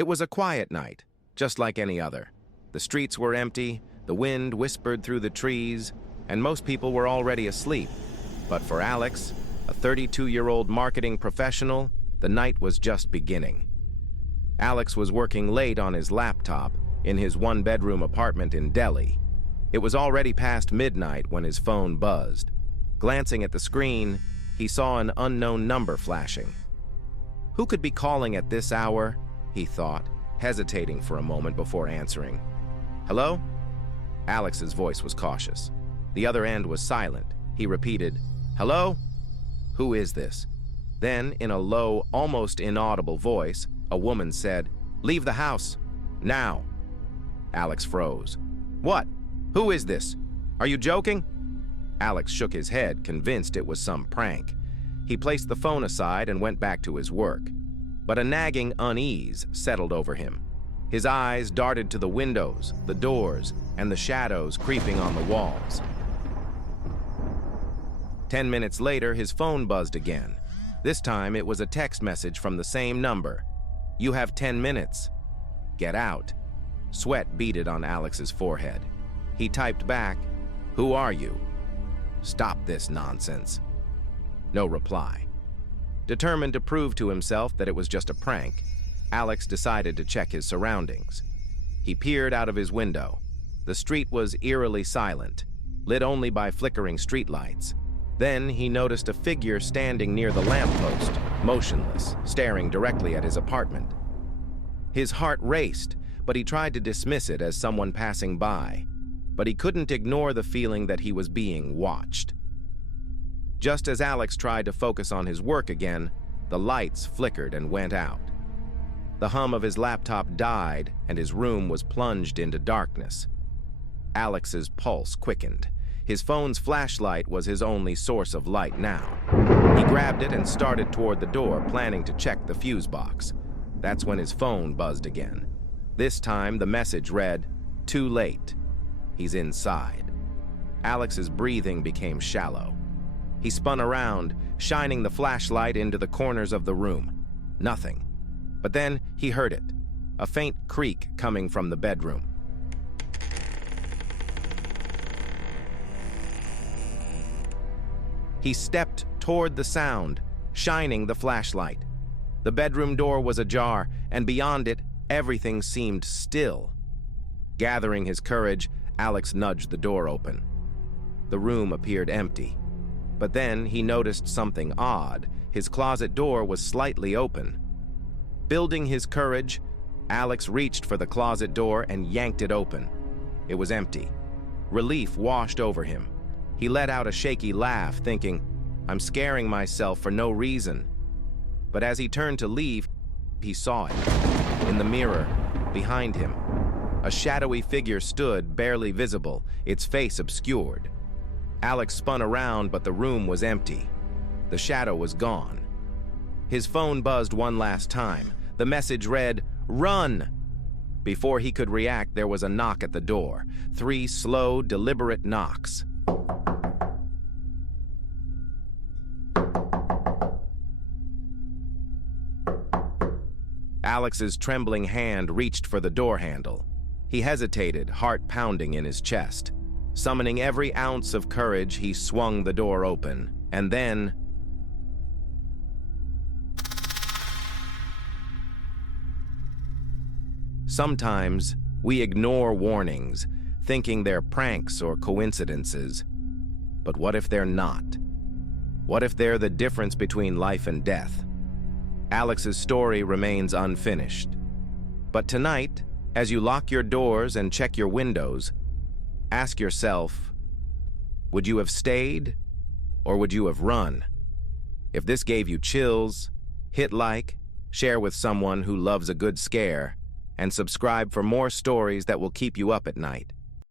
It was a quiet night, just like any other. The streets were empty, the wind whispered through the trees, and most people were already asleep. But for Alex, a 32-year-old marketing professional, the night was just beginning. Alex was working late on his laptop in his one-bedroom apartment in Delhi. It was already past midnight when his phone buzzed. Glancing at the screen, he saw an unknown number flashing. Who could be calling at this hour? He thought, hesitating for a moment before answering. Hello? Alex's voice was cautious. The other end was silent. He repeated, Hello? Who is this? Then, in a low, almost inaudible voice, a woman said, Leave the house. Now. Alex froze. What? Who is this? Are you joking? Alex shook his head, convinced it was some prank. He placed the phone aside and went back to his work. But a nagging unease settled over him. His eyes darted to the windows, the doors, and the shadows creeping on the walls. 10 minutes later, his phone buzzed again. This time, it was a text message from the same number. You have 10 minutes. Get out. Sweat beaded on Alex's forehead. He typed back, Who are you? Stop this nonsense. No reply. Determined to prove to himself that it was just a prank, Alex decided to check his surroundings. He peered out of his window. The street was eerily silent, lit only by flickering streetlights. Then he noticed a figure standing near the lamppost, motionless, staring directly at his apartment. His heart raced, but he tried to dismiss it as someone passing by. But he couldn't ignore the feeling that he was being watched. Just as Alex tried to focus on his work again, the lights flickered and went out. The hum of his laptop died, and his room was plunged into darkness. Alex's pulse quickened. His phone's flashlight was his only source of light now. He grabbed it and started toward the door, planning to check the fuse box. That's when his phone buzzed again. This time, the message read, Too late. He's inside. Alex's breathing became shallow. He spun around, shining the flashlight into the corners of the room. Nothing. But then he heard it, a faint creak coming from the bedroom. He stepped toward the sound, shining the flashlight. The bedroom door was ajar, and beyond it, everything seemed still. Gathering his courage, Alex nudged the door open. The room appeared empty. But then he noticed something odd. His closet door was slightly open. Building his courage, Alex reached for the closet door and yanked it open. It was empty. Relief washed over him. He let out a shaky laugh, thinking, I'm scaring myself for no reason. But as he turned to leave, he saw it. In the mirror, behind him, a shadowy figure stood, barely visible, its face obscured. Alex spun around, but the room was empty. The shadow was gone. His phone buzzed one last time. The message read, Run! Before he could react, there was a knock at the door. 3 slow, deliberate knocks. Alex's trembling hand reached for the door handle. He hesitated, heart pounding in his chest. Summoning every ounce of courage, he swung the door open, and then... Sometimes, we ignore warnings, thinking they're pranks or coincidences. But what if they're not? What if they're the difference between life and death? Alex's story remains unfinished. But tonight, as you lock your doors and check your windows, ask yourself, would you have stayed or would you have run? If this gave you chills, hit like, share with someone who loves a good scare, and subscribe for more stories that will keep you up at night.